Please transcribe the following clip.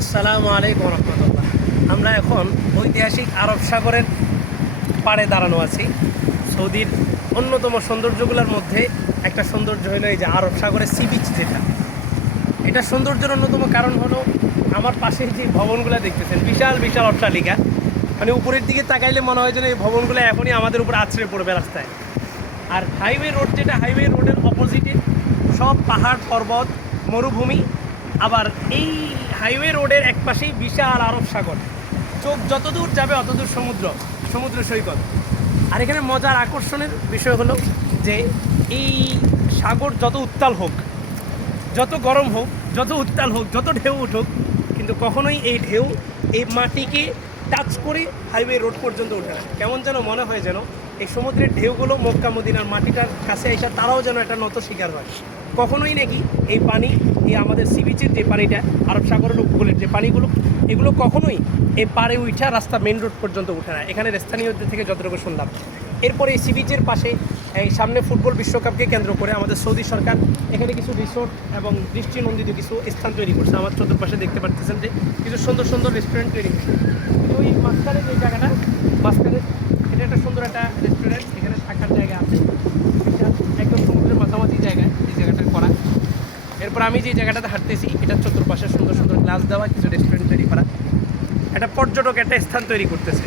আসসালামু আলাইকুম রহমতুল্লাহ। আমরা এখন ঐতিহাসিক আরব সাগরের পাড়ে দাঁড়ানো আছি। সৌদির অন্যতম সৌন্দর্যগুলোর মধ্যে একটা সৌন্দর্য হলো এই যে আরব সাগরের সি বিচ, যেটা এটা সৌন্দর্যের অন্যতম কারণ হলো আমার পাশে যে ভবনগুলো দেখতেছেন, বিশাল বিশাল অট্টালিকা, মানে উপরের দিকে তাকাইলে মনে হয় যেন এই ভবনগুলো এখনই আমাদের উপর আছড়ে পড়বে রাস্তায়। আর হাইওয়ে রোড, যেটা হাইওয়ে রোডের অপোজিটে সব পাহাড় পর্বত মরুভূমি। আবার এই হাইওয়ে রোডের এক পাশেই বিশাল আরব সাগর, চোখ যতদূর যাবে অতদূর সমুদ্র, সমুদ্র সৈকত। আর এখানে মজার আকর্ষণের বিষয় হলো যে এই সাগর যত উত্তাল হোক, যত গরম হোক, যত উত্তাল হোক, যত ঢেউ উঠুক, কিন্তু কখনোই এই ঢেউ এই মাটিকে টাচ করে হাইওয়ে রোড পর্যন্ত ওঠে না। কেমন যেন মনে হয় যেন এই সমুদ্রের ঢেউগুলো মক্কা মদিনার মাটিটার কাছে এসে তারাও যেন একটা নত শিকার হয়। কখনোই নাকি এই পানি, এই আমাদের সি বিচের যে পানিটা, আরব সাগরের উপকূলের যে পানিগুলো, এগুলো কখনোই এই পাড়ে উঠা রাস্তা মেন রোড পর্যন্ত উঠে না, এখানে স্থানীয়দের থেকে যতটুকু শুনলাম। এরপরে এই সি বিচের পাশে এই সামনে ফুটবল বিশ্বকাপকে কেন্দ্র করে আমাদের সৌদি সরকার এখানে কিছু রিসোর্ট এবং দৃষ্টিনন্দিত কিছু স্থান তৈরি করছে। আমার চতুর্পাশে দেখতে পাচ্ছেন যে কিছু সুন্দর সুন্দর রেস্টুরেন্ট তৈরি করছে। ওই মাঝখানে যে জায়গাটা, মাঝখানে এটা একটা সুন্দর একটা রেস্টুরেন্ট, এখানে থাকার জায়গা আছে, একদম সমুদ্রের মাঝামাঝি জায়গায় এই জায়গাটা করা। এরপর আমি যে জায়গাটাতে হাঁটতেছি, এটা চতুর্পাশে সুন্দর সুন্দর গ্লাস দেওয়া কিছু রেস্টুরেন্ট তৈরি করা, একটা পর্যটক একটা স্থান তৈরি করতেছে।